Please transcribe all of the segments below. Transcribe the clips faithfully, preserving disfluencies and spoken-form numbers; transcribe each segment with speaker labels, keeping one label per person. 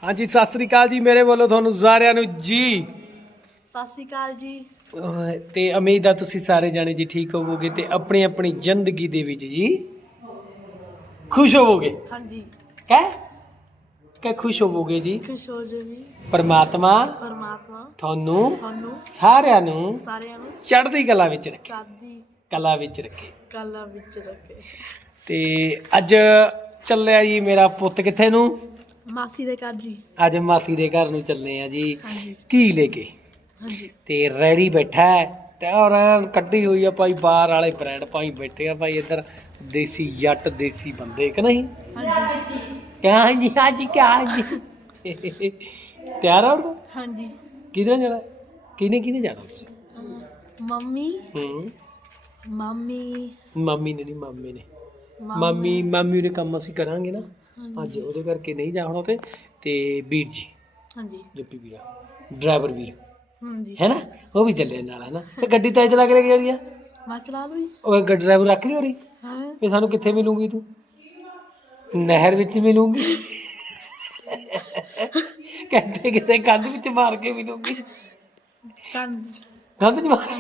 Speaker 1: हाँ जी सत श्री अकाल जी मेरे ਵੱਲੋਂ ਤੁਹਾਨੂੰ ਸਾਰਿਆਂ ਨੂੰ ਜੀ
Speaker 2: ਸਤਿ ਸ਼੍ਰੀ ਅਕਾਲ ਜੀ।
Speaker 1: ਤੇ ਉਮੀਦ ਆ ਤੁਸੀਂ ਸਾਰੇ ਜਾਣੇ ਜੀ ਠੀਕ ਹੋਵੋਗੇ ਤੇ ਆਪਣੀ ਆਪਣੀ ਜ਼ਿੰਦਗੀ ਦੇ ਵਿੱਚ ਜੀ ਖੁਸ਼ ਹੋਵੋਗੇ।
Speaker 2: ਹਾਂਜੀ
Speaker 1: ਕਹਿ ਕਿ ਖੁਸ਼ ਹੋਵੋਗੇ ਜੀ।
Speaker 2: ਖੁਸ਼ ਹੋ ਜੋ ਜੀ।
Speaker 1: ਪਰਮਾਤਮਾ
Speaker 2: ਪਰਮਾਤਮਾ
Speaker 1: ਤੁਹਾਨੂੰ
Speaker 2: ਤੁਹਾਨੂੰ
Speaker 1: ਸਾਰਿਆਂ ਨੂੰ
Speaker 2: ਸਾਰਿਆਂ ਨੂੰ
Speaker 1: ਚੜ੍ਹਦੀ ਕਲਾ ਵਿੱਚ ਰੱਖੇ
Speaker 2: ਚੜ੍ਹਦੀ
Speaker 1: ਕਲਾ ਵਿੱਚ ਰੱਖੇ।
Speaker 2: ਕਲਾ ਵਿੱਚ ਰੱਖੇ।
Speaker 1: ਤੇ ਅੱਜ ਚੱਲਿਆ ਜੀ ਮੇਰਾ ਪੁੱਤ ਕਿੱਥੇ ਨੂੰ?
Speaker 2: ਮਾਸੀ ਦੇ ਘਰ ਜੀ।
Speaker 1: ਅੱਜ ਮਾਸੀ ਦੇ ਘਰ ਨੂੰ ਚੱਲੇ ਆ ਜੀ।
Speaker 2: ਹਾਂਜੀ
Speaker 1: ਕੀ ਲੈ ਕੇ?
Speaker 2: ਹਾਂਜੀ
Speaker 1: ਤੇ ਰੈਡੀ ਬੈਠਾ ਹੈ ਤੇ ਔਰ ਕੱਢੀ ਹੋਈ ਆ ਭਾਈ ਬਾਹਰ ਵਾਲੇ ਬ੍ਰਾਂਡ ਭਾਈ ਬੈਠੇ ਆ ਭਾਈ ਇੱਧਰ ਦੇਸੀ ਜੱਟ ਦੇਸੀ ਬੰਦੇ ਕਿ ਨਹੀਂ?
Speaker 2: ਹਾਂਜੀ
Speaker 1: ਕਿਆ ਹਾਂਜੀ ਹਾਂਜੀ ਕਿਆ ਹਾਂਜੀ ਤਿਆਰ ਹੋ?
Speaker 2: ਹਾਂਜੀ
Speaker 1: ਕਿਹਦੇ ਨਾਲ ਜਾਣਾ? ਕਿਹਨੇ ਕਿਹਨੇ ਜਾਣਾ ਤੁਸੀਂ?
Speaker 2: ਮੰਮੀ
Speaker 1: ਹੂੰ
Speaker 2: ਮੰਮੀ
Speaker 1: ਮੰਮੀ ਨੇ ਨਹੀਂ ਮਾਮੇ ਨੇ। ਮਾਮੀ ਮਾਮੀ ਦੇ ਕੰਮ ਅਸੀਂ ਕਰਾਂਗੇ ਨਾ ਅੱਜ, ਉਹਦੇ ਕਰਕੇ ਨਹੀਂ ਜਾਣਾ ਤੇ ਤੇ ਵੀਰ ਜੀ
Speaker 2: ਹਾਂਜੀ
Speaker 1: ਜੱਪੀ ਵੀਰਾ ਡਰਾਈਵਰ ਵੀਰ
Speaker 2: ਹਾਂਜੀ
Speaker 1: ਹੈ ਨਾ, ਉਹ ਵੀ ਚੱਲੇ ਨਾਲ ਹੈ ਨਾ। ਤੇ ਗੱਡੀ ਤੈ ਚਲਾ ਕੇ ਲੈ ਕੇ ਜਾਣੀ ਆ?
Speaker 2: ਮੈਂ ਚਲਾ ਲੂੰ।
Speaker 1: ਉਹ ਗੱਡੀ ਡਰਾਈਵਰ ਰੱਖ ਲਈ ਹੋਰੀ?
Speaker 2: ਹਾਂ
Speaker 1: ਵੀ ਸਾਨੂੰ ਕਿੱਥੇ ਮਿਲੂਗੀ ਤੂੰ? ਨਹਿਰ ਵਿੱਚ ਮਿਲੂਗੀ ਕਹਿੰਦੇ ਕਿਤੇ ਕੰਧ ਵਿੱਚ ਮਾਰ ਕੇ ਮਿਲੂਗੀ।
Speaker 2: ਕੰਦ
Speaker 1: ਕੰਧ ਚ ਮਾਰ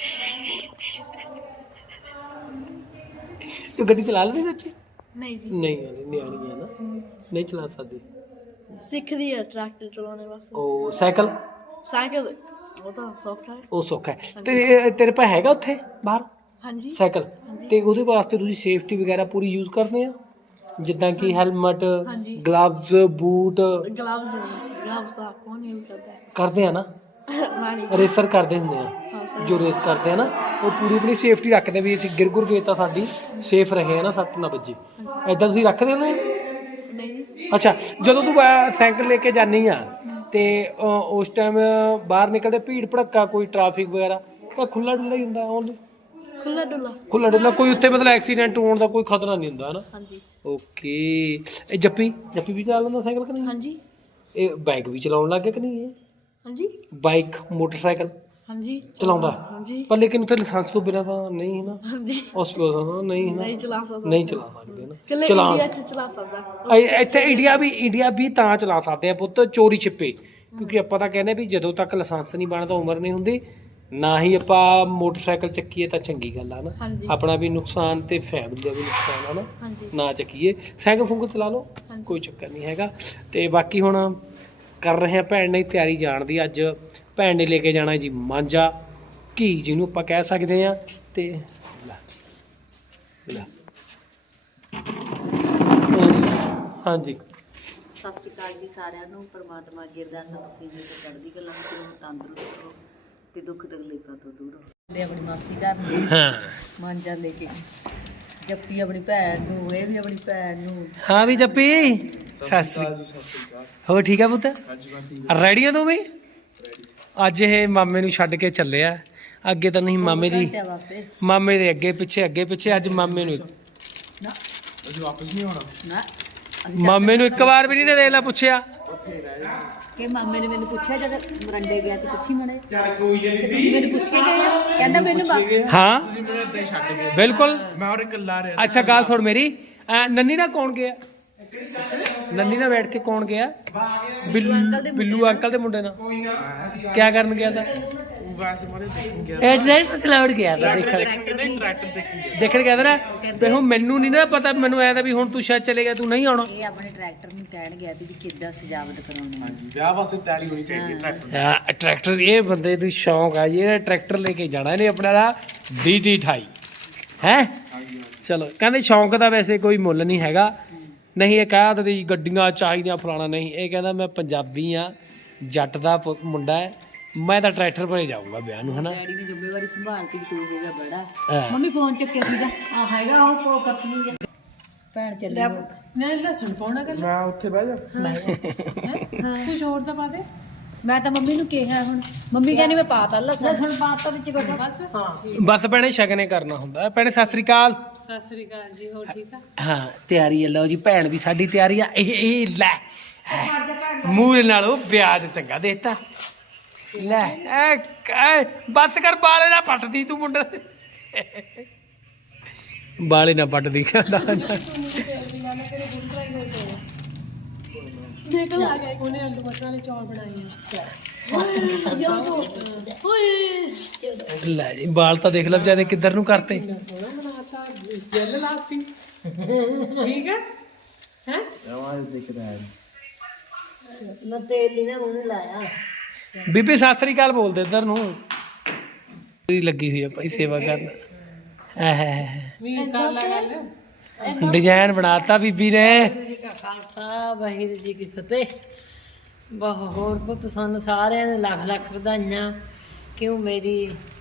Speaker 1: ਤੂੰ ਗੱਡੀ ਚਲਾ ਲੈਂਦੀ ਸੱਚੀ?
Speaker 2: ਨਹੀਂ ਜੀ
Speaker 1: ਨਹੀਂ ਆਣੀ ਨਿਆਣੀ ਆ ਨਾ, ਨਹੀਂ ਚਲਾ ਸਕਦੀ।
Speaker 2: ਸਿੱਖਦੀ ਹੈ ਟਰੈਕਟਰ ਚਲਾਉਣੇ ਬਸ।
Speaker 1: ਉਹ ਸਾਈਕਲ
Speaker 2: ਸਾਈਕਲ ਉਹ ਤਾਂ ਸੌਖਾ ਹੈ।
Speaker 1: ਉਹ ਸੌਖਾ ਹੈ। ਤੇਰੇ ਤੇਰੇ ਪਾ ਹੈਗਾ ਉੱਥੇ ਬਾਹਰ
Speaker 2: ਹਾਂਜੀ
Speaker 1: ਸਾਈਕਲ?
Speaker 2: ਹਾਂਜੀ।
Speaker 1: ਤੇ ਉਹਦੇ ਵਾਸਤੇ ਤੁਸੀਂ ਸੇਫਟੀ ਵਗੈਰਾ ਪੂਰੀ ਯੂਜ਼ ਕਰਦੇ ਆ ਜਿੱਦਾਂ ਕਿ ਹੈਲਮਟ
Speaker 2: ਹਾਂਜੀ
Speaker 1: ਗਲਵਜ਼ ਬੂਟ
Speaker 2: ਗਲਵਜ਼ ਨਹੀਂ, ਗਲਵਜ਼ ਤਾਂ ਕੌਣ ਯੂਜ਼ ਕਰਦਾ ਹੈ?
Speaker 1: ਕਰਦੇ ਆ ਨਾ,
Speaker 2: ਮੈਂ ਨਹੀਂ।
Speaker 1: ਰੇਸਰ ਕਰਦੇ ਹੁੰਦੇ ਆ
Speaker 2: ਹਾਂ ਸਰ
Speaker 1: ਜੋ ਰੇਸ ਕਰਦੇ ਆ ਨਾ, ਉਹ ਪੂਰੀ ਆਪਣੀ ਸੇਫਟੀ ਰੱਖਦੇ ਵੀ ਅਸੀਂ ਗਿਰ ਗੁਰ ਗਏ ਤਾਂ ਸਾਡੀ ਸੇਫ ਰਹੇ ਆ ਨਾ, ਸੱਟ ਨਾ ਵੱਜੇ। ਐਦਾਂ ਤੁਸੀਂ ਰੱਖਦੇ ਹੋ ਨਾ?
Speaker 2: ਨਹੀਂ।
Speaker 1: ਅੱਛਾ ਜਦੋਂ ਤੂੰ ਅਹ, ਸਾਈਕਲ ਲੈ ਕੇ ਜਾਂਦੀ ਆ ਤੇ ਅਹ, ਉਸ ਟਾਈਮ ਬਾਹਰ ਨਿਕਲਦੇ ਭੀੜ ਭੜੱਕਾ ਕੋਈ ਟ੍ਰੈਫਿਕ ਵਗੈਰਾ ਤਾਂ ਖੁੱਲਾ ਡੁੱਲਾ ਹੀ ਹੁੰਦਾ? ਉਹਨੂੰ
Speaker 2: ਖੁੱਲਾ ਡੁੱਲਾ
Speaker 1: ਖੁੱਲਾ ਡੁੱਲਾ ਕੋਈ ਉੱਥੇ ਮਤਲਬ ਐਕਸੀਡੈਂਟ ਹੋਣ ਦਾ ਕੋਈ ਖਤਰਾ ਨਹੀਂ ਹੁੰਦਾ ਹੈ ਨਾ?
Speaker 2: ਹਾਂਜੀ
Speaker 1: ਓਕੇ। ਇਹ ਜੱਪੀ ਜੱਪੀ ਵੀ ਚਲਾ ਲੈਂਦਾ ਸਾਈਕਲ ਕਿ ਨਹੀਂ?
Speaker 2: ਹਾਂਜੀ
Speaker 1: ਇਹ ਬਾਈਕ ਵੀ ਚਲਾਉਣ ਲੱਗ ਗਿਆ ਕਿ ਨਹੀਂ? ਇਹ
Speaker 2: ਹਾਂਜੀ
Speaker 1: ਬਾਈਕ ਮੋਟਰਸਾਈਕਲ
Speaker 2: ਹਾਂਜੀ
Speaker 1: ਚਲਾਉਂਦਾ?
Speaker 2: ਹਾਂਜੀ
Speaker 1: ਪਰ ਲੇਕਿਨ ਉੱਥੇ ਲਾਇਸੈਂਸ ਤੋਂ ਬਿਨਾਂ ਤਾਂ ਨਹੀਂ ਹੈ ਨਾ?
Speaker 2: ਹਾਂਜੀ
Speaker 1: ਉਸ ਤੋਂ ਨਹੀਂ ਹੈ ਨਾ,
Speaker 2: ਨਹੀਂ ਚਲਾ ਸਕਦਾ।
Speaker 1: ਨਹੀਂ ਚਲਾ ਸਕਦੇ ਨਾ।
Speaker 2: ਕੱਲੇ
Speaker 1: ਚਲਾ
Speaker 2: ਇੰਡੀਆ ਚ ਚਲਾ ਸਕਦਾ।
Speaker 1: ਇ- ਇੱਥੇ ਇੰਡੀਆ ਵੀ ਇੰਡੀਆ ਵੀ ਤਾਂ ਚਲਾ ਸਕਦੇ ਆ ਪੁੱਤ ਚੋਰੀ ਛਿੱਪੇ, ਕਿਉਂਕਿ ਆਪਾਂ ਤਾਂ ਕਹਿੰਦੇ ਵੀ ਜਦੋਂ ਤੱਕ ਲਾਇਸੈਂਸ ਨਹੀਂ ਬਣਦਾ ਉਮਰ ਨਹੀਂ ਹੁੰਦੀ। ਨਾ ਹੀ ਆਪਾਂ ਮੋਟਰਸਾਈਕਲ ਚੱਕੀਏ ਤਾਂ ਚੰਗੀ ਗੱਲ ਆ ਨਾ,
Speaker 2: ਹਾਂਜੀ
Speaker 1: ਆਪਣਾ ਵੀ ਨੁਕਸਾਨ ਤੇ ਫੈਮਿਲੀ ਦਾ ਵੀ ਨੁਕਸਾਨ ਆ ਨਾ,
Speaker 2: ਹਾਂਜੀ
Speaker 1: ਨਾ ਚੱਕੀਏ। ਸਾਈਕਲ ਸੁੰਕਲ ਚਲਾ ਲਓ
Speaker 2: ਹਾਂਜੀ।
Speaker 1: ਕੋਈ ਚੱਕਰ ਨਹੀਂ ਹੈਗਾ। ਤੇ ਬਾਕੀ ਹੁਣ ਕਰ ਰਹੇ ਆ ਭੈਣ ਨੇ ਤਿਆਰੀ ਜਾਣ ਦੀ। ਅੱਜ ਭੈਣ ਨੇ ਲੈ ਕੇ ਜਾਣਾ ਜੀ ਮਾਂਜਾ ਘੀ ਜਿਹਨੂੰ ਆਪਾਂ ਕਹਿ ਸਕਦੇ ਆ। ਤੇ ਲੈ ਲੈ ਹਾਂਜੀ
Speaker 3: ਸਤਿ ਸ਼੍ਰੀ ਅਕਾਲ ਜੀ ਸਾਰਿਆਂ ਨੂੰ। ਪਰਮਾਤਮਾ ਅੱਗੇ ਅਰਦਾਸ ਆ ਤੁਸੀਂ ਹਮੇਸ਼ਾ ਚੜ੍ਹਦੀ ਕਲਾ ਵਿੱਚ ਰਹੋ, ਤੰਦਰੁਸਤ ਰਹੋ ਤੇ ਦੁੱਖ ਤਕਲੀਫਾਂ ਤੋਂ ਦੂਰ ਰਹੋ। ਤੇ ਆਪਣੀ ਮਾਸੀ ਘਰ ਨੂੰ
Speaker 1: ਹਾਂ
Speaker 3: ਮਾਂਜਾ ਲੈ ਕੇ ਜੱਪੀ ਆਪਣੀ ਭੈਣ ਨੂੰ, ਇਹ ਵੀ ਆਪਣੀ ਭੈਣ ਨੂੰ।
Speaker 1: ਹਾਂ ਵੀ ਜੱਪੀ ਸਤਿ ਸ੍ਰੀ ਅਕਾਲ। ਹੋਰ ਠੀਕ ਆ ਪੁੱਤ? ਰੈਡੀ ਆ ਤੂੰ ਵੀ? ਅੱਜ ਇਹ ਮਾਮੇ ਨੂੰ ਛੱਡ ਕੇ ਚੱਲਿਆ। ਅੱਗੇ ਤਾਂ ਨਹੀਂ ਮਾਮੇ ਦੀ
Speaker 3: ਘੰਟਿਆਂ ਵਾਸਤੇ
Speaker 1: ਮਾਮੇ ਦੇ ਅੱਗੇ ਪਿੱਛੇ ਅੱਗੇ ਪਿੱਛੇ ਅੱਜ ਮਾਮੇ ਨੂੰ
Speaker 3: ਨਾ
Speaker 4: ਅਸੀਂ ਵਾਪਸ ਨਹੀਂ ਆਉਣਾ।
Speaker 3: ਨਾ
Speaker 1: ਮਾਮੇ ਨੂੰ ਇੱਕ ਵਾਰ ਵੀ ਨਹੀਂ ਦੇਖ ਲਾ ਪੁੱਛਿਆ
Speaker 3: ਕਿ ਮਾਮੇ ਨੇ ਮੈਨੂੰ ਪੁੱਛਿਆ ਜਦ ਮਰੰਡੇ ਗਿਆ ਤੇ ਪੁੱਛੀ ਮੜੇ ਤੁਸੀਂ ਮੈਨੂੰ ਪੁੱਛ ਕੇ ਗਏ ਹੋ? ਕਹਿੰਦਾ ਮੈਨੂੰ ਬਾ-
Speaker 1: ਹਾਂ
Speaker 4: ਤੁਸੀਂ ਮੈਨੂੰ ਏਦਾਂ ਹੀ ਛੱਡ ਗਏ।
Speaker 1: ਬਿਲਕੁਲ।
Speaker 4: ਮੈਂ ਔਰ ਇਕੱਲਾ ਰਿਹਾ।
Speaker 1: ਅੱਛਾ ਗੱਲ ਸੁਣ ਮੇਰੀ, ਅਹ ਨੰਨੀ ਨਾਲ ਕੌਣ ਗਿਆ? ਨੰਨੀ ਨਾਲ ਬੈਠ ਕੇ ਕੌਣ ਗਿਆ? ਬਿੱਲੂ ਬਿੱਲੂ ਅੰਕਲ ਦੇ ਮੁੰਡੇ ਨਾਲ ਕਿਆ ਕਰਨ ਗਿਆ ਤਾਂ?
Speaker 4: ਉਹ ਵੈਸੇ ਮਾਰੇ ਦੇਖਣ ਗਿਆ।
Speaker 1: ਇਹ ਟਰੈਕਟਰ ਚਲਾਉਣ ਗਿਆ ਤਾਂ ਦੇਖਣ
Speaker 4: ਕਹਿੰਦੇ ਟਰੈਕਟਰ ਦੇਖਣ ਗਿਆ।
Speaker 1: ਦੇਖਣ ਗਿਆ ਤਾਂ ਨਾ। ਤੇ ਹੁਣ ਮੈਨੂੰ ਨਹੀਂ ਨਾ ਪਤਾ, ਮੈਨੂੰ ਐਂ ਤਾਂ ਵੀ ਹੁਣ ਤੂੰ ਸ਼ਾਇਦ ਚਲੇ ਗਿਆ, ਤੂੰ ਨਹੀਂ ਆਉਣਾ।
Speaker 3: ਇਹ ਆਪਣੇ ਟਰੈਕਟਰ ਨੂੰ ਕਹਿਣ ਗਿਆ ਸੀ ਵੀ ਕਿੱਦਾਂ ਸਜਾਵਟ ਕਰਾਉਣੀ ਹੈ।
Speaker 4: ਹਾਂਜੀ ਵਿਆਹ ਵਾਸਤੇ ਤਿਆਰੀ ਹੋਣੀ ਚਾਹੀਦੀ ਹੈ ਟਰੈਕਟਰ।
Speaker 1: ਹਾਂ ਟਰੈਕਟਰ ਇਹ ਬੰਦੇ ਦੀ ਸ਼ੌਂਕ ਆ ਜੀ, ਇਹ ਟਰੈਕਟਰ ਲੈ ਕੇ ਜਾਣਾ ਇਹਨੇ ਆਪਣਾ ਦਾ ਡੀ ਟੀ ਅਠਾਈ ਹੈ। ਚਲੋ ਕਹਿੰਦੇ ਸ਼ੌਂਕ ਦਾ ਵੈਸੇ ਕੋਈ ਮੁੱਲ ਨਹੀਂ ਹੈਗਾ। ਨਹੀਂ ਇਹ ਕਹਿ ਦਿੰਦੇ ਜੀ ਗੱਡੀਆਂ ਚਾਹੀਦੀਆਂ ਫਲਾਣਾ, ਨਹੀਂ। ਇਹ ਕਹਿੰਦਾ ਮੈਂ ਪੰਜਾਬੀ ਆ, ਜੱਟ ਦਾ ਪੁ- ਮੁੰਡਾ ਹੈ, ਮੈਂ ਤਾਂ ਟਰੈਕਟਰ ਭਰੇ ਜਾਊਂਗਾ ਵਿਆਹ ਨੂੰ, ਹਨਾ।
Speaker 3: ਡੈਡੀ ਨੇ ਜ਼ਿੰਮੇਵਾਰੀ ਸੰਭਾਲਤੀ ਵੀ ਤੂੰ ਹੋ ਗਿਆ ਬੜਾ।
Speaker 1: ਹਾਂ।
Speaker 3: ਮੰਮੀ ਫੋਨ ਚੱਕਿਆ ਸੀਗਾ ਆ ਹੈਗਾ ਉਹ ਕੋ ਕੱਟਣੀ ਹੈ ਭੈਣ ਚੱਲੀ
Speaker 2: ਨਹੀਂ ਲਸਣ ਪਾਉਣਾ ਕਰ।
Speaker 4: ਮੈਂ ਉੱਥੇ ਬਹਿ ਜਾ।
Speaker 2: ਕੁਝ ਹੋਰ ਤਾਂ ਪਾ ਦੇ।
Speaker 3: ਮੈਂ ਤਾਂ ਮੰਮੀ ਨੂੰ ਕਿਹਾ ਹੁਣ ਮੰਮੀ ਕਹਿੰਦੀ ਮੈਂ ਪਾਤਾ ਲਸਣ ਲਸਣ ਪਾਤਾ ਵਿੱਚ ਕੋਈ ਬਸ
Speaker 2: ਹਾਂ
Speaker 1: ਬਸ ਭੈਣੇ ਸ਼ਗਨੇ ਕਰਨਾ ਹੁੰਦਾ। ਭੈਣੇ ਸਤਿ ਸ੍ਰੀ ਅਕਾਲ।
Speaker 2: ਸਤਿ ਸ੍ਰੀ ਅਕਾਲ ਜੀ। ਹੋਰ ਠੀਕ ਆ?
Speaker 1: ਹਾਂ ਤਿਆਰੀ ਹੈ, ਲਓ ਜੀ ਭੈਣ ਵੀ ਸਾਡੀ ਤਿਆਰੀ ਆ। ਇਹ ਇਹ ਲੈ ਮੂਹਰੇ ਨਾਲੋਂ ਵਿਆਜ ਚੰਗਾ ਦੇਤਾ ਲੈ। ਐ ਐ ਬਸ ਕਰ, ਬਾਲੇ ਨਾ ਪੱਟਦੀ ਤੂੰ ਮੁੰਡੇ ਬਾਲੇ ਨਾ ਪੱਟਦੀ ਕਹਿੰਦਾ।
Speaker 2: ਨਿਕਲ ਆ ਗਿਆ ਉਹਨੇ ਆਲੂ ਮਟਰ ਵਾਲੇ ਚੌਲ ਬਣਾਏ ਆ
Speaker 1: ਲੈ ਜੀ ਬਾਲ ਤਾਂ ਦੇਖ ਲੈ ਵਿਚਾਰੇ ਕਿੱਧਰ ਨੂੰ ਕਰਤੇ
Speaker 2: ਸੋਹਣਾ ਬਣਾਤਾ ਜੈਲ ਲਾਤੀ ਠੀਕ ਹੈ ਹੈ
Speaker 3: ਮੈਂ ਤੇਲ ਹੀ ਨਾ ਉਹਨੇ ਲਾਇਆ।
Speaker 1: ਬੀਬੀ ਸਤਿ ਸ੍ਰੀ ਅਕਾਲ ਬੋਲਦੇ ਇੱਧਰ ਨੂੰ ਲੱਗੀ ਹੋਈ ਆ ਭਾਈ ਸੇਵਾ ਕਰਨ
Speaker 2: ਵੀ ਕਰ ਲਾ ਗੱਲ
Speaker 1: ਡਿਜ਼ਾਈਨ ਬਣਾਤਾ ਬੀਬੀ ਨੇ।
Speaker 3: ਵਾਹਿਗੁਰੂ ਜੀ ਕਾ ਖਾਲਸਾ ਵਾਹਿਗੁਰੂ ਜੀ ਕੀ ਫਤਿਹ। ਬਹੁਤ ਹੋਰ ਪੁੱਤ ਤੁਹਾਨੂੰ ਸਾਰਿਆਂ ਨੂੰ ਲੱਖ ਲੱਖ ਵਧਾਈਆਂ। ਕਿਉਂ ਮੇਰੀ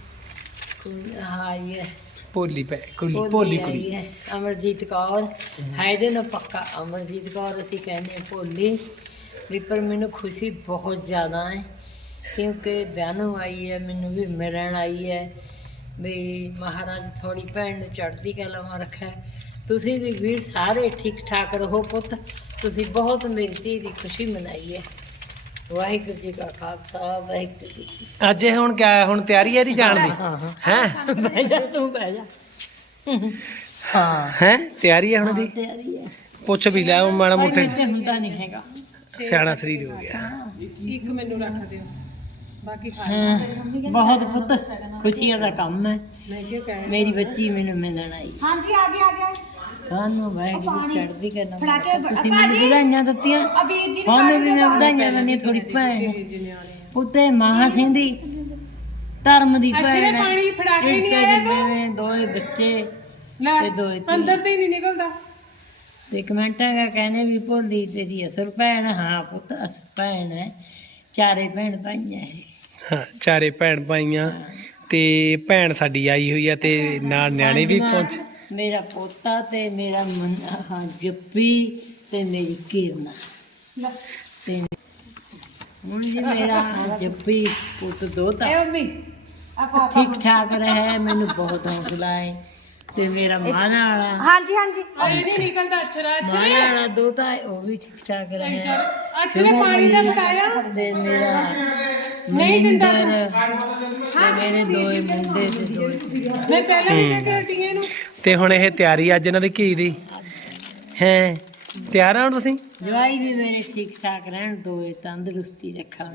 Speaker 3: ਆਈ ਹੈ
Speaker 1: ਭੋਲੀ ਪੈ ਕੁੜੀ ਭੋਲੀ
Speaker 3: ਆਈ
Speaker 1: ਕੁੜੀ
Speaker 3: ਹੈ ਅਮਰਜੀਤ ਕੌਰ ਹੈ ਦੇ ਨਾ ਪੱਕਾ ਅਮਰਜੀਤ ਕੌਰ ਅਸੀਂ ਕਹਿੰਦੇ ਹਾਂ ਭੋਲੀ ਵੀ। ਪਰ ਮੈਨੂੰ ਖੁਸ਼ੀ ਬਹੁਤ ਜ਼ਿਆਦਾ ਹੈ ਕਿਉਂਕਿ ਵਿਆਹਨੋਂ ਆਈ ਹੈ, ਮੈਨੂੰ ਵੀ ਮਿਲਣ ਆਈ ਹੈ ਵੀ ਮਹਾਰਾਜ ਥੋੜੀ ਭੈਣ ਨੂੰ ਚੜ੍ਹਦੀ ਕਲਾ ਮਾ ਰੱਖਿਆ। ਤੁਸੀਂ ਵੀ ਵੀਰ ਸਾਰੇ ਠੀਕ ਠਾਕ ਰਹੋ ਪੁੱਤ। ਤੁਸੀਂ ਬਹੁਤ ਮੇਰੀ ਧੀ ਦੀ ਖੁਸ਼ੀ ਮਨਾਈ ਹੈ। ਵਾਹਿਗੁਰੂ ਜੀ ਕਾ ਖਾਲਸਾ ਵਾਹਿਗੁਰੂ ਜੀ ਕੀ ਫਤਿਹ।
Speaker 1: ਅੱਜ ਇਹ ਹੁਣ ਕਿਆ ਹੁਣ ਤਿਆਰੀ ਹੈ ਦੀ ਜਾਣ ਦੀ
Speaker 3: ਹਾਂ ਹਾਂ
Speaker 1: ਹੈ
Speaker 3: ਬਹਿ ਜਾ ਤੂੰ ਬਹਿ ਜਾ। ਹਾਂ
Speaker 1: ਹੈ ਤਿਆਰੀ ਹੈ ਹੁਣ ਦੀ
Speaker 3: ਤਿਆਰੀ ਹੈ।
Speaker 1: ਪੁੱਛ ਵੀ ਲੈ ਉਹ ਮਾੜਾ ਮੋਟੇ
Speaker 3: ਤੇ ਹੁੰਦਾ ਨਹੀਂ ਹੈਗਾ।
Speaker 1: ਸਿਆਣਾ ਸਰੀਰ ਹੋ ਗਿਆ।
Speaker 2: ਇੱਕ ਮੈਨੂੰ ਰੱਖ ਦਿਓ ਬਾਕੀ ਖਾ
Speaker 3: ਹਾਂ, ਬਹੁਤ ਪੁੱਤ ਖੁਸ਼ੀਆਂ ਦਾ ਕੰਮ ਹੈ।
Speaker 2: ਮੈਂ ਕਿਹਾ ਕਹਿ
Speaker 3: ਮੇਰੀ ਬੱਚੀ ਮੈਨੂੰ ਮਿਲਣ ਆਈ।
Speaker 5: ਹਾਂਜੀ ਆ ਗਿਆ ਆ ਗਿਆ
Speaker 3: ਤੁਹਾਨੂੰ ਵਾਹਿਗੁਰੂ ਚੜ੍ਹਦੀ ਕਰਨਾ।
Speaker 5: ਫੜਾ ਕੇ
Speaker 3: ਤੁਸੀਂ ਮੈਨੂੰ ਵਧਾਈਆਂ ਦਿੱਤੀਆਂ।
Speaker 5: ਅਬੀਰ ਜੀ
Speaker 3: ਹੁਣ ਵੀ ਮੈਂ ਵਧਾਈਆਂ ਦਿੰਦੀ ਥੋੜੀ ਭੈਣ ਉੱਤੇ ਮਹਾ ਸਿੰਘ ਦੀ ਧਰਮ ਦੀ ਭੈਣ
Speaker 2: ਅੱਛਾ
Speaker 3: ਹੈ।
Speaker 2: ਪਾਣੀ ਫੜਾ ਕੇ
Speaker 3: ਇੱਕ
Speaker 2: ਨਹੀਂ ਆਇਆ ਤੂੰ
Speaker 3: ਜਿਵੇਂ ਦੋਏ ਬੱਚੇ
Speaker 2: ਲੈ
Speaker 3: ਤੇ ਦੋਏ ਧੀ।
Speaker 2: ਅੰਦਰ ਤੇ ਹੀ ਨਹੀਂ ਨਿਕਲਦਾ
Speaker 3: ਤੇ ਕਮੈਂਟਾਂ ਦਾ ਕਹਿੰਦੇ ਵੀ ਭੋਲੀ ਤੇਰੀ ਅਸਲ ਭੈਣ। ਹਾਂ ਪੁੱਤ ਅਸਲ ਭੈਣ ਹੈ। ਚਾਰੇ ਭੈਣ ਭਾਈਆਂ ਇਹ।
Speaker 1: ਹਾਂ ਚਾਰੇ ਭੈਣ ਭਾਈਆਂ ਤੇ ਭੈਣ ਸਾਡੀ ਆਈ ਹੋਈ ਆ ਤੇ ਨਾਲ ਨਿਆਣੇ ਵੀ ਪਹੁੰਚ।
Speaker 3: ਮੇਰਾ ਪੋਤਾ ਤੇ ਮੇਰਾ ਮਨ ਹਾਂ ਜੱਪੀ ਤੇ ਮੇਰੀ ਕੀਰਨਾ ਤੇ ਹੁਣ ਜੀ ਮੇਰਾ ਜੱਪੀ ਪੁੱਤ ਦੋਤਾ
Speaker 5: ਇਹ ਮੰਮੀ ਆ ਖਾ ਖਾ
Speaker 3: ਠੀਕ ਠਾਕ ਰਹੇ। ਮੈਨੂੰ ਬਹੁਤ ਹੌਸਲਾ ਹੈ। ਤੇ ਮੇਰਾ ਮਾਨਾ ਵਾਲਾ
Speaker 5: ਹਾਂਜੀ ਹਾਂਜੀ
Speaker 2: ਇਹ ਨਹੀਂ ਨਿਕਲਦਾ ਅਛਰਾ
Speaker 3: ਮਾਨਾ ਵਾਲਾ ਦੋਤਾ ਹੈ ਉਹ ਵੀ ਠੀਕ ਠਾਕ ਰਹੇ।
Speaker 2: ਅਛਰੇ ਪਾਣੀ ਦਾ ਫੜਾਇਆ
Speaker 3: ਤੇ ਮੇਰਾ
Speaker 2: ਨਹੀਂ ਦਿੰਦਾ
Speaker 3: ਮਨਿੰਦਰ ਤੇ ਮੇਰੇ ਦੋਏ ਮੁੰਡੇ ਤੇ ਦੋਏ ਕੁੜੀਆਂ।
Speaker 2: ਮੈਂ ਪਹਿਲਾਂ ਵੀ ਮੈਂ ਕਰਟੀ ਇਹਨੂੰ
Speaker 1: ਤੇ ਹੁਣ ਇਹ ਤਿਆਰੀ ਅੱਜ ਇਹਨਾਂ ਦੀ ਘੀ ਦੀ ਹੈ। ਤਿਆਰ ਆ ਹੁਣ ਤੁਸੀਂ?
Speaker 3: ਜਵਾਈ ਵੀ ਮੇਰੇ ਠੀਕ ਠਾਕ ਰਹਿਣ ਦੋਏ ਤੰਦਰੁਸਤੀ ਰੱਖਣ।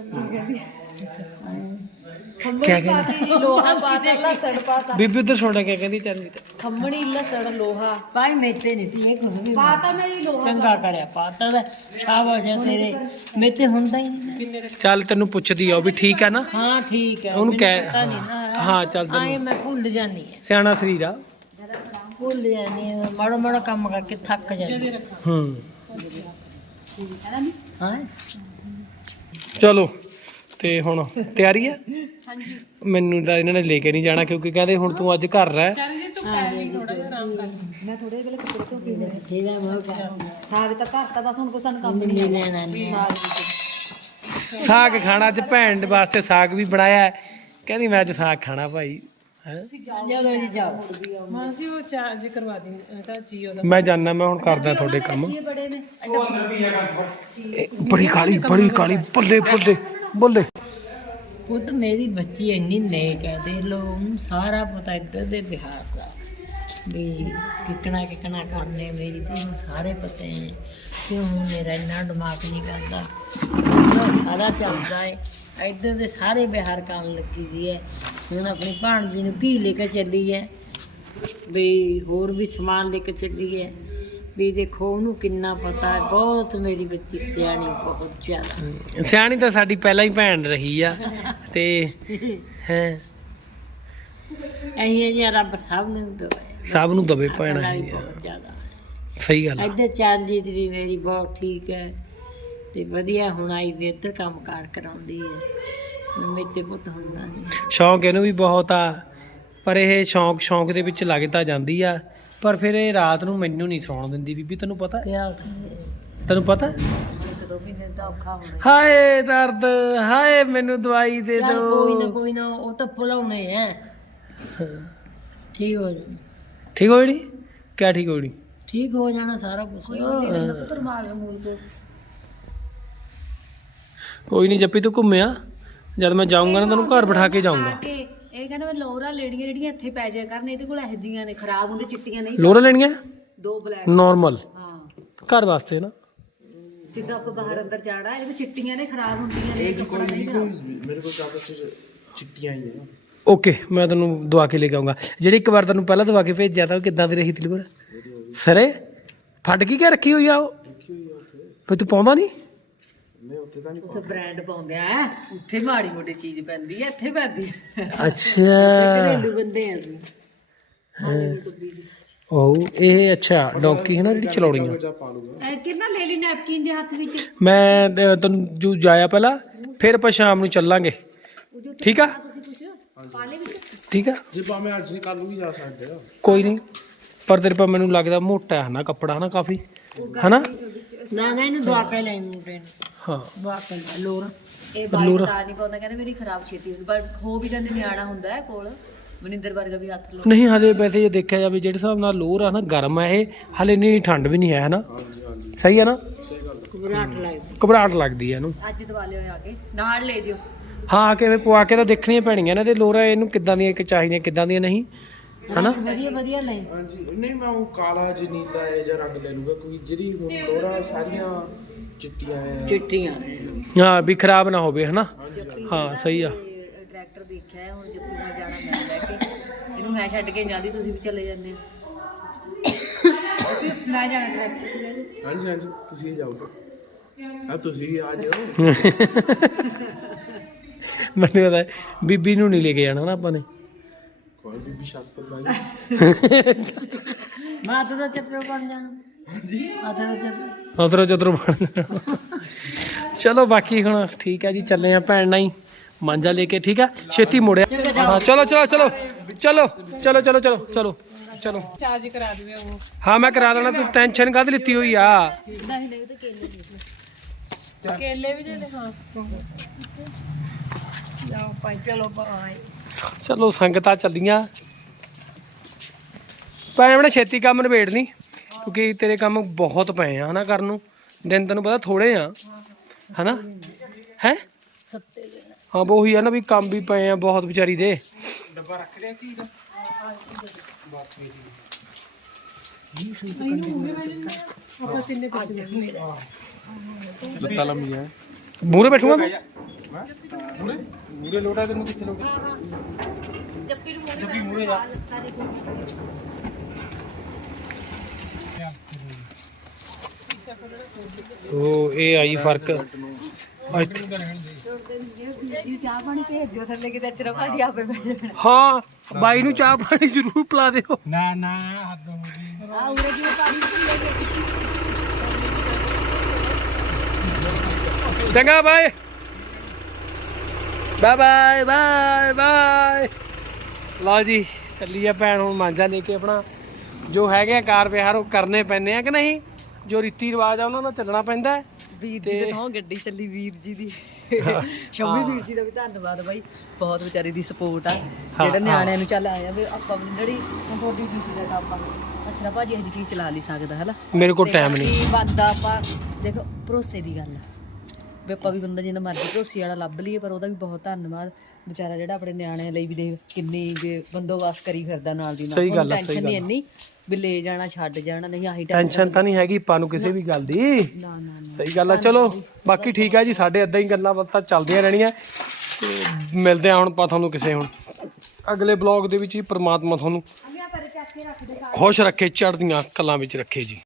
Speaker 1: ਕਿਆ ਕਹਿੰਦੀ
Speaker 5: ਪਾਤੀ ਲੋਹਾ ਪਾਤਾ ਲਸਣ ਪਾਤਾ
Speaker 1: ਬੀਬੀ ਉੱਧਰ ਛੋੜਾ ਕਿਆ ਕਹਿੰਦੀ ਚੱਲ ਤੇ
Speaker 5: ਖੰਮਣੀ ਲਸਣ ਲੋਹਾ
Speaker 3: ਭਾਈ ਮੇਤੇ ਨਹੀਂ ਤੀ ਇਹ ਕੁਝ ਵੀ
Speaker 5: ਪਾਤਾ ਮੇਰੀ ਲੋਹਾ
Speaker 3: ਚੰਗਾ ਕਰਿਆ ਪਾਤਾ ਦਾ ਸ਼ਾਬਾਸ਼ ਹੈ ਤੇਰੇ ਮੇਤੇ ਹੁੰਦਾ ਹੀ ਨਹੀਂ।
Speaker 1: ਚੱਲ ਤੈਨੂੰ ਪੁੱਛਦੀ ਆ ਉਹ ਵੀ ਠੀਕ ਆ ਨਾ।
Speaker 3: ਹਾਂ ਠੀਕ ਹੈ।
Speaker 1: ਉਹਨੂੰ
Speaker 3: ਮੈਨੂੰ
Speaker 1: ਕਹਿ-
Speaker 3: ਪਤਾ ਨਹੀਂ ਨਾ।
Speaker 1: ਹਾਂ, ਚੱਲ ਤੈਨੂੰ-
Speaker 3: ਆਏਂ ਮੈਂ ਭੁੱਲ ਜਾਂਦੀ ਹੈ
Speaker 1: ਸਿਆਣਾ ਸਰੀਰ ਆ।
Speaker 3: ਭੁੱਲ ਜਾਂਦੀ ਹਾਂ ਮਾੜਾ ਮਾੜਾ ਕੰਮ ਕਰਕੇ ਥੱਕ ਜਾਂਦੀ ਹਾਂ।
Speaker 1: ਹੂੰ
Speaker 3: ਹਾਂ
Speaker 1: ਚਲੋ ਤੇ ਹੁਣ ਤਿਆਰੀ ਆ? ਹਾਂਜੀ ਮੈਨੂੰ ਤਾਂ ਇਹਨਾਂ ਨੇ ਲੈ ਕੇ ਨਹੀਂ ਜਾਣਾ ਕਿਉਂਕਿ ਕਹਿੰਦੇ ਹੁਣ ਤੂੰ ਅੱਜ ਘਰ ਰਹਿ।
Speaker 2: ਚੱਲ ਜੀ ਤੂੰ ਪੈ ਲਈ ਥੋੜਾ ਜਿਹਾ ਆਰਾਮ ਕਰ
Speaker 5: ਮੈਂ ਥੋੜੇ ਵੇਲੇ ਕੱਪੜੇ ਧੋ ਕੇ ਆਉਣੇ।
Speaker 3: ਜਿਹੜਾ ਮੋਹ
Speaker 5: ਸਾਗ ਤਾਂ ਘਰ ਤਾਂ ਬਸ ਹੁਣ ਕੋਈ ਸਾਨੂੰ ਕੰਮ
Speaker 3: ਨਹੀਂ
Speaker 5: ਨਹੀਂ
Speaker 3: ਲੈਣਾ ਨਹੀਂ।
Speaker 1: ਸਾਗ ਖਾਣਾ ਅੱਜ ਭੈਣ ਦੇ ਵਾਸਤੇ ਸਾਗ ਵੀ ਬਣਾਇਆ ਹੈ। ਕਹਿੰਦੀ ਮੈਂ ਅੱਜ ਸਾਗ ਖਾਣਾ ਭਾਈ ਹੈਂ।
Speaker 3: ਚਲੋ ਜੀ ਜਾਓ।
Speaker 2: ਮਾਸੀ ਉਹ ਚਾਰਜ ਕਰਵਾ ਦੀ ਤਾਂ ਜੀਓ ਦਾ
Speaker 1: ਮੈਂ ਜਾਣਾ ਮੈਂ ਹੁਣ ਕਰਦਾ ਤੁਹਾਡੇ ਕੰਮ।
Speaker 5: ਇਹ ਬੜੇ ਨੇ
Speaker 1: ਇਹ ਬੜੀ ਕਾਲੀ ਬੜੀ ਕਾਲੀ ਬੱਲੇ ਬੱਲੇ ਬੱਲੇ।
Speaker 3: ਪੁੱਤ ਮੇਰੀ ਬੱਚੀ ਇੰਨੀ ਨੇਕ ਹੈ ਦੇ ਲੋ ਉਹਨੂੰ ਸਾਰਾ ਪਤਾ ਇੱਧਰ ਦੇ ਬਿਹਾਰ ਦਾ ਵੀ ਕਿਕਣਾ ਕਿਕਣਾ ਕਰਨੇ ਮੇਰੀ ਧੀ ਨੂੰ ਸਾਰੇ ਪਤਾ ਹੈ। ਕਿਉਂ ਹੁਣ ਮੇਰਾ ਇੰਨਾ ਦਿਮਾਗ ਨਹੀਂ ਕਰਦਾ ਉਹਦਾ ਸਾਰਾ ਚੱਲਦਾ ਹੈ। ਇੱਧਰ ਦੇ ਸਾਰੇ ਬਿਹਾਰ ਕਰਨ ਲੱਗੀ ਵੀ ਹੈ। ਹੁਣ ਆਪਣੀ ਭਾਣਜੀ ਨੂੰ ਘੀ ਲੈ ਕੇ ਚੱਲੀ ਹੈ ਵੀ ਹੋਰ ਵੀ ਸਮਾਨ ਲੈ ਕੇ ਚੱਲੀ ਹੈ ਵੀ ਦੇਖੋ ਉਹਨੂੰ ਕਿੰਨਾ ਪਤਾ ਹੈ। ਬਹੁਤ ਮੇਰੀ ਬੱਚੀ ਸਿਆਣੀ ਬਹੁਤ ਜ਼ਿਆਦਾ।
Speaker 1: ਸਿਆਣੀ ਤਾਂ ਸਾਡੀ ਪਹਿਲਾਂ ਹੀ ਭੈਣ ਰਹੀ ਆ ਤੇ ਹੈ
Speaker 3: ਐਂ ਜਿਹਾ ਰੱਬ ਸਭ ਨੂੰ ਦੇਵੇ।
Speaker 1: ਸਭ ਨੂੰ ਦਵੇ ਭੈਣ
Speaker 3: ਅਕਲ ਵਾਲੀ
Speaker 1: ਹੈਗੀ ਆ।
Speaker 3: ਬਹੁਤ ਜ਼ਿਆਦਾ।
Speaker 1: ਸਹੀ ਗੱਲ ਆ।
Speaker 3: ਇੱਧਰ ਚਰਨਜੀਤ ਵੀ ਮੇਰੀ ਬਹੁਤ ਠੀਕ ਹੈ ਤੇ ਵਧੀਆ ਹੁਣ ਆਈ ਵੀ ਇੱਧਰ ਕੰਮ ਕਾਰ ਕਰਾਉਂਦੀ ਹੈ। ਮੇਤੇ ਪੁੱਤ ਹੁੰਦਾ ਨਹੀਂ।
Speaker 1: ਸ਼ੌਂਕ ਇਹਨੂੰ ਵੀ ਬਹੁਤ ਆ ਪਰ ਇਹ ਸ਼ੌਂਕ ਸ਼ੌਂਕ ਦੇ ਵਿੱਚ ਲੱਗ ਤਾਂ ਜਾਂਦੀ ਆ ਪਰ ਫਿਰ ਇਹ ਰਾਤ ਨੂੰ ਮੈਨੂੰ ਨਹੀਂ ਸੌਣ ਦਿੰਦੀ ਬੀਬੀ ਤੈਨੂੰ ਪਤਾ
Speaker 3: ਕਿਆ
Speaker 1: ਤੈਨੂੰ ਪਤਾ
Speaker 3: ਇੱਕ ਦੋ ਮਹੀਨੇ ਦਾ ਔਖਾ ਹੋਣਾ।
Speaker 1: ਹਾਏ ਦਰਦ ਹਾਏ ਮੈਨੂੰ ਦਵਾਈ ਦੇ
Speaker 3: ਚੱਲ ਕੋਈ ਨਾ
Speaker 1: ਦਿਓ।
Speaker 3: ਕੋਈ ਨਾ ਉਹ ਤਾਂ ਭੁਲਾਉਣੇ ਹੈ। ਠੀਕ ਹੋ ਜਾਣਾ
Speaker 1: ਠੀਕ ਹੋਈ ਨੀ ਕਿਆ ਠੀਕ ਹੋਈ ਨੀ
Speaker 3: ਠੀਕ ਹੋ ਜਾਣਾ ਸਾਰਾ ਕੁਝ।
Speaker 5: ਪੁੱਤਰ ਮਾਰ ਮੂਲ ਕੋ
Speaker 1: ਕੋਈ ਨਹੀਂ ਜੱਪੀ ਤੂੰ ਘੁੰਮਿਆ ਜਦ ਮੈਂ ਜਾਊਂਗਾ ਨਾ ਤੈਨੂੰ ਘਰ ਬਿਠਾ ਕੇ ਜਾਊਂਗਾ।
Speaker 5: ਕੇ ਇਹ ਕਹਿੰਦਾ ਮੈਂ ਲੋਰਾ ਲੇੜੀਆਂ ਜਿਹੜੀਆਂ ਇੱਥੇ ਪੈ ਜਾਇਆ ਕਰਨ ਇਹਦੇ ਕੋਲ ਇਹੋ ਜੀਆਂ ਨੇ ਖਰਾਬ ਹੁੰਦੇ ਚਿੱਟੀਆਂ ਨਹੀਂ
Speaker 1: ਲੋਰਾ ਲੈਣੀਆਂ
Speaker 5: ਦੋ ਬਲੈਕ
Speaker 1: ਨਾਰਮਲ
Speaker 5: ਹਾਂ
Speaker 1: ਘਰ ਵਾਸਤੇ ਨਾ
Speaker 5: ਜਿੱਦਾਂ ਆਪਾਂ ਬਾਹਰ ਅੰਦਰ ਜਾਣਾ ਇਹ ਚਿੱਟੀਆਂ ਨੇ ਖਰਾਬ ਹੁੰਦੀਆਂ ਨੇ ਕੱਪੜਾ ਨਹੀਂ ਖਰਾਬ
Speaker 4: ਮੇਰੇ ਕੋਲ ਜ਼ਿਆਦਾ ਚਿੱਟੀਆਂ ਹੀ ਆ।
Speaker 1: ਓਕੇ ਮੈਂ ਤੈਨੂੰ ਦਵਾ ਕੇ ਲੈ ਕੇ ਆਉਂਗਾ। ਜਿਹੜੀ ਇੱਕ ਵਾਰ ਤੈਨੂੰ ਪਹਿਲਾਂ ਦਵਾ ਕੇ ਭੇਜਿਆ ਤਾਂ ਉਹ ਕਿੱਦਾਂ ਦੀ ਰਹੀ ਤੇਰੀ? ਸਰੇ ਫਟ ਕੀ ਕਿਆ ਰੱਖੀ ਹੋਈ ਆ ਉਹ? ਫਿਰ ਤੂੰ ਪਾਉਂਦਾ ਨਹੀਂ?
Speaker 5: ਉੱਥੇ ਬ੍ਰਾਂਡ ਪਾਉਂਦੇ ਆ, ਉੱਥੇ ਮਾੜੀ ਮੋਟੀ ਚੀਜ਼ ਪੈਂਦੀ ਆ, ਇੱਥੇ ਪੈਂਦੀ ਆ।
Speaker 1: ਅੱਛਾ
Speaker 3: ਘਰੇਲੂ ਬੰਦੇ ਆ ਅਸੀਂ
Speaker 1: ਉਹ ਇਹ ਅੱਛਾ ਡੌਂਕੀ ਹੈ ਨਾ ਜਿਹੜੀ ਚਲਾਉਣੀਆਂ।
Speaker 5: ਐ ਕਿੰਨਾ ਲੈ ਲਈ ਨੈਪਕਿਨ ਦੇ ਹੱਥ ਵਿੱਚ
Speaker 1: ਮੈਂ ਤੇ ਤੈਨੂੰ ਜੂ ਜਾਇਆ ਪਹਿਲਾਂ, ਫਿਰ ਆਪਾਂ ਸ਼ਾਮ ਨੂੰ ਚੱਲਾਂਗੇ। ਠੀਕ ਆ
Speaker 5: ਤੁਸੀਂ ਕੁਛ ਪਾ ਲੈ ਵਿੱਚ
Speaker 1: ਠੀਕ ਆ
Speaker 4: ਜੇ ਭਾਵੇਂ ਅੱਜ ਨਹੀਂ ਕੱਲ ਨੂੰ ਵੀ ਜਾ ਸਕਦੇ ਆ।
Speaker 1: ਕੋਈ ਨਹੀਂ, ਪਰ ਤੇਰੇ ਪਾ ਮੈਨੂੰ ਲੱਗਦਾ ਮੋਟਾ ਹੈ ਨਾ ਕੱਪੜਾ, ਹੈ ਨਾ ਕਾਫੀ, ਹੈ ਨਾ?
Speaker 3: ਨਾ ਮੈਂ ਇਹਨੂੰ ਦਵਾ ਕੇ ਲੈ ਮੁੰਡੇ ਨੂੰ
Speaker 1: ਹਾਂ
Speaker 3: ਦਵਾ ਕੇ ਲੈ ਲੋਰ
Speaker 5: ਇਹ ਬਾਈ ਤਾਂ ਨਹੀਂ ਪਾਉਂਦਾ, ਕਹਿੰਦੇ ਮੇਰੀ ਖਰਾਬ ਛੇਤੀ ਹੁੰਦੀ, ਪਰ ਹੋ ਵੀ ਜਾਂਦੇ ਨਿਆਣਾ ਹੁੰਦਾ ਹੈ ਕੋਲ। ਮਨਿੰਦਰ ਵਰਗਾ ਵੀ ਹੱਥ ਲੋ
Speaker 1: ਨਹੀਂ ਹਲੇ ਵੈਸੇ ਜੇ ਦੇਖਿਆ ਜਾਵੇ ਜਿਹੜੇ ਹਿਸਾਬ ਨਾਲ ਲੋਰ ਆ ਨਾ ਗਰਮ ਹੈ ਇਹ, ਹਲੇ ਨਹੀਂ ਠੰਡ ਵੀ ਨਹੀਂ ਹੈ, ਹੈ ਨਾ? ਸਹੀ ਹੈ ਨਾ?
Speaker 3: ਘਬਰਾਹਟ ਲੱਗਦੀ
Speaker 1: ਘਬਰਾਹਟ ਲੱਗਦੀ ਹੈ ਇਹਨੂੰ।
Speaker 5: ਅੱਜ ਦਵਾ ਲਿਓ ਆ ਕੇ ਨਾਲ ਲੈ ਜਿਓ।
Speaker 1: ਹਾਂ ਆ ਕੇ ਫਿਰ ਪਵਾ ਕੇ ਤਾਂ ਦੇਖਣੀਆਂ ਪੈਣੀਆਂ ਨੇ ਤੇ ਲੋਰਾਂ ਇਹਨੂੰ ਕਿੱਦਾਂ ਦੀਆਂ ਕਿ ਚਾਹੀਦੀਆਂ ਕਿੱਦਾਂ ਦੀਆਂ ਨਹੀਂ, ਹੈ ਨਾ?
Speaker 3: ਵਧੀਆ ਵਧੀਆ ਲੈ
Speaker 4: ਹਾਂਜੀ ਨਹੀਂ ਮੈਂ ਉਹ ਕਾਲਾ ਜਿਹਾ ਨੀਲਾ ਹੈ ਜਾਂ ਰੰਗ ਲੈ ਲੂਗਾ, ਕੋਈ ਜਿਹੜੀ ਹੁਣ ਲੋਰਾ ਸਾਰੀਆਂ ਚਿੱਟੀਆਂ ਹੈ।
Speaker 3: ਚਿੱਟੀਆਂ
Speaker 1: ਹਾਂ ਵੀ ਖਰਾਬ ਨਾ ਹੋਵੇ, ਹੈ ਨਾ? ਹਾਂ ਸਹੀ ਆ।
Speaker 5: ਟਰੈਕਟਰ ਦੇਖਿਆ ਹੈ, ਹੁਣ ਜੱਪੀ ਨਾਲ ਜਾਣਾ ਮੈਂ ਲੈ ਕੇ, ਇਹਨੂੰ ਮੈਂ ਛੱਡ ਕੇ ਜਾਂਦੀ, ਤੁਸੀਂ ਵੀ ਚਲੇ ਜਾਂਦੇ ਹੋ। ਮੈਂ ਜਾਣਾ ਟਰੈਕਟਰ ਤੇ ਲੈ ਲਓ।
Speaker 4: ਹਾਂਜੀ ਹਾਂਜੀ ਤੁਸੀਂ ਜਾਓਗੇ ਆ, ਤੁਸੀਂ ਵੀ ਆ ਜਾਓ।
Speaker 1: ਮੈਨੂੰ ਪਤਾ ਬੀਬੀ ਨੂੰ ਨਹੀਂ ਲੈ ਕੇ ਜਾਣਾ ਨਾ ਆਪਾਂ ਨੇ।
Speaker 4: ਕੋਈ ਬੀਬੀ ਛੱਤ ਪਰ ਬਾਈ
Speaker 3: ਮਾਤਾ ਦਾ ਚੱਪਲ ਬਣ ਜਾਣਾ ਹਾਂਜੀ ਮਾਤਾ ਦਾ ਚੱਪਲ
Speaker 1: ਉਧਰੋਂ ਚਦਰੋਂ ਬਣ ਜਾਣਾ। ਚਲੋ ਬਾਕੀ ਹੁਣ ਠੀਕ ਹੈ ਜੀ, ਚੱਲੇ ਆ ਭੈਣ ਨਾਲ ਹੀ ਮਾਂਜਾ ਲੈ ਕੇ। ਠੀਕ ਆ ਛੇਤੀ ਮੁੜਿਆ। ਹਾਂ ਚਲੋ ਚਲੋ ਚਲੋ ਚਲੋ ਚਲੋ ਚਲੋ ਚਲੋ ਚਲੋ ਚਲੋ
Speaker 2: ਚਾਰਜ ਕਰਾ ਦੇਵੇ ਉਹ।
Speaker 1: ਹਾਂ ਮੈਂ ਕਰਾ ਦੇਣਾ, ਤੂੰ ਟੈਨਸ਼ਨ ਕਾਹਦੀ ਲਿੱਤੀ ਹੋਈ ਆ?
Speaker 5: ਨਹੀਂ ਨਹੀਂ ਤਾਂ ਕੇਲੇ ਨਹੀਂ
Speaker 2: ਕੇਲੇ ਵੀ ਦੇ ਦੇ। ਹਾਂ
Speaker 3: ਜਾਓ ਭਾਈ ਚਲੋ ਬਾਏ
Speaker 1: ਚਲੋ ਸੰਗਤਾਂ ਚੱਲੀਆਂ। ਭੈਣ ਆਪਣੇ ਛੇਤੀ ਕੰਮ ਨਿਬੇੜਨੀ, ਕਿਉਂਕਿ ਤੇਰੇ ਕੰਮ ਬਹੁਤ ਪਏ ਆ ਹਨਾ ਕਰਨ ਨੂੰ। ਦਿਨ ਤੈਨੂੰ ਪਤਾ ਥੋੜੇ ਆ, ਹਨਾ? ਹੈ
Speaker 3: ਸੱਤੇ ਦੇ
Speaker 1: ਹਾਂ ਉਹ ਉਹੀ ਆ ਨਾ ਵੀ ਕੰਮ ਵੀ ਪਏ ਆ ਬਹੁਤ ਵਿਚਾਰੀ ਦੇ।
Speaker 4: ਡੱਬਾ ਰੱਖ ਲਿਆ ਕੀ ਦਾ?
Speaker 2: ਆਪਾਂ ਕਿੰਨੇ ਪਿੱਛੇ
Speaker 4: ਲੱਤਾਂ ਲੰਮੀਆਂ
Speaker 1: ਮੂਹਰੇ ਬੈਠੂਗਾ ਤੂੰ?
Speaker 4: ਮੂਰੇ ਮੂਰੇ ਲੋਟਾ ਤੈਨੂੰ ਕਿੱਥੇ ਲੋਟਾ?
Speaker 5: ਜੱਪੀ ਨੂੰ ਜੱਪੀ ਮੂਰੇ ਜਾ।
Speaker 1: ਉਹ ਇਹ ਆਈ ਫਰਕ ਇੱਥੇ।
Speaker 5: ਜੀ ਚਾਹ ਪਾਣੀ ਭੇਜ ਦਿਓ ਥੱਲੇ ਕਿਤੇ ਅਚਰਾ ਭਾਜੀ ਆਪੇ ਬੈਠ ਜਾਣਾ।
Speaker 1: ਹਾਂ ਬਾਈ ਨੂੰ ਚਾਹ ਪਾਣੀ ਜ਼ਰੂਰ ਪਿਲਾ ਦਿਓ।
Speaker 4: ਨਾ ਨਾ ਹੱਦ ਹੋ ਗਈ।
Speaker 5: ਆ ਉਰੇ ਜਿਵੇਂ ਪਾਣੀ ਪੀ ਲੈ।
Speaker 1: ਚੰਗਾ bye bye bye bye bye. ਲਓ ਜੀ ਚੱਲੀਏ ਭੈਣ ਹੁਣ ਮਾਂਜਾ ਲੈ ਕੇ। ਆਪਣਾ ਜੋ ਹੈਗੇ ਆ ਕਾਰ ਵਿਹਾਰ ਉਹ ਕਰਨੇ ਪੈਂਦੇ ਆ ਕਿ ਨਹੀਂ? ਜੋ ਰੀਤੀ ਰਿਵਾਜ ਆ ਉਹਨਾਂ ਨਾਲ ਚੱਲਣਾ ਪੈਂਦਾ ਹੈ।
Speaker 5: ਵੀਰ ਜੀ ਦੇ ਤੋਂ ਗੱਡੀ ਚੱਲੀ ਵੀਰ ਜੀ ਦੀ। ਸ਼ੰਮੀ ਵੀਰ ਜੀ ਦਾ ਵੀ ਧੰਨਵਾਦ ਬਾਈ, ਬਹੁਤ ਵਿਚਾਰੀ ਦੀ ਸਪੋਰਟ ਆ। ਜਿਹੜਾ ਨਿਆਣਿਆਂ ਨੂੰ ਚੱਲ ਆਇਆ ਵੀ ਆਪਾਂ ਵੀ ਜਿਹੜੀ ਹੁਣ ਤੁਹਾਡੀ ਡੀਸੀ ਦਾ ਕੰਮ ਆ, ਅੱਛਾ ਭਾਜੀ ਇਹ ਚੀਜ਼ ਚਲਾ ਨਹੀਂ ਸਕਦਾ ਹੈ ਨਾ।
Speaker 1: ਮੇਰੇ ਕੋਲ ਟਾਈਮ ਨਹੀਂ।
Speaker 5: ਕੀ ਬੰਦਾ ਆਪਾਂ ਦੇਖੋ ਭਰੋਸੇ ਦੀ ਗੱਲ ਆ ਵੀ ਆਪਾਂ ਵੀ ਬੰਦਾ ਜਿੰਨਾ ਮਰਜ਼ੀ ਭਰੋਸੇ ਵਾਲਾ ਲੱਭ ਲਈਏ, ਪਰ ਉਹਦਾ ਵੀ ਬਹੁਤ ਧੰਨਵਾਦ ਵਿਚਾਰਾ ਜਿਹੜਾ ਆਪਣੇ ਨਿਆਣਿਆਂ ਲਈ ਵੀ ਦੇਖ ਕਿੰਨੀ ਵੀ ਬੰਦੋਬਸਤ ਕਰੀ ਫਿਰਦਾ ਨਾਲ ਦੀ ਨਾਲ।
Speaker 1: ਸਹੀ ਗੱਲ ਆ, ਸਹੀ
Speaker 5: ਟੈਨਸ਼ਨ ਨਹੀਂ
Speaker 1: ਗੱਲ ਆ।
Speaker 5: ਇੰਨੀ ਵੀ ਲੈ ਜਾਣਾ ਛੱਡ ਜਾਣਾ, ਨਹੀਂ ਆਹੀ
Speaker 1: ਟੈਨਸ਼ਨ ਤਾਂ ਨਹੀਂ ਹੈਗੀ ਆਪਾਂ ਨੂੰ ਕਿਸੇ ਵੀ ਗੱਲ ਦੀ।
Speaker 5: ਨਾ ਨਾ ਨਾ
Speaker 1: ਸਹੀ ਗੱਲ ਆ। ਚਲੋ ਬਾਕੀ ਠੀਕ ਆ ਜੀ, ਸਾਡੇ ਏਦਾਂ ਹੀ ਗੱਲਾਂ ਬਾਤਾਂ ਚੱਲਦੀਆਂ ਰਹਿਣੀਆਂ ਤੇ ਮਿਲਦੇ ਆ ਹੁਣ ਆਪਾਂ ਤੁਹਾਨੂੰ ਕਿਸੇ ਹੁਣ ਅਗਲੇ ਬਲੌਗ ਦੇ ਵਿੱਚ ਹੀ। ਪ੍ਰਮਾਤਮਾ ਤੁਹਾਨੂੰ ਖੁਸ਼ ਰੱਖੇ, ਚੜ੍ਹਦੀਆਂ ਕਲਾਂ ਵਿੱਚ ਰੱਖੇ ਜੀ।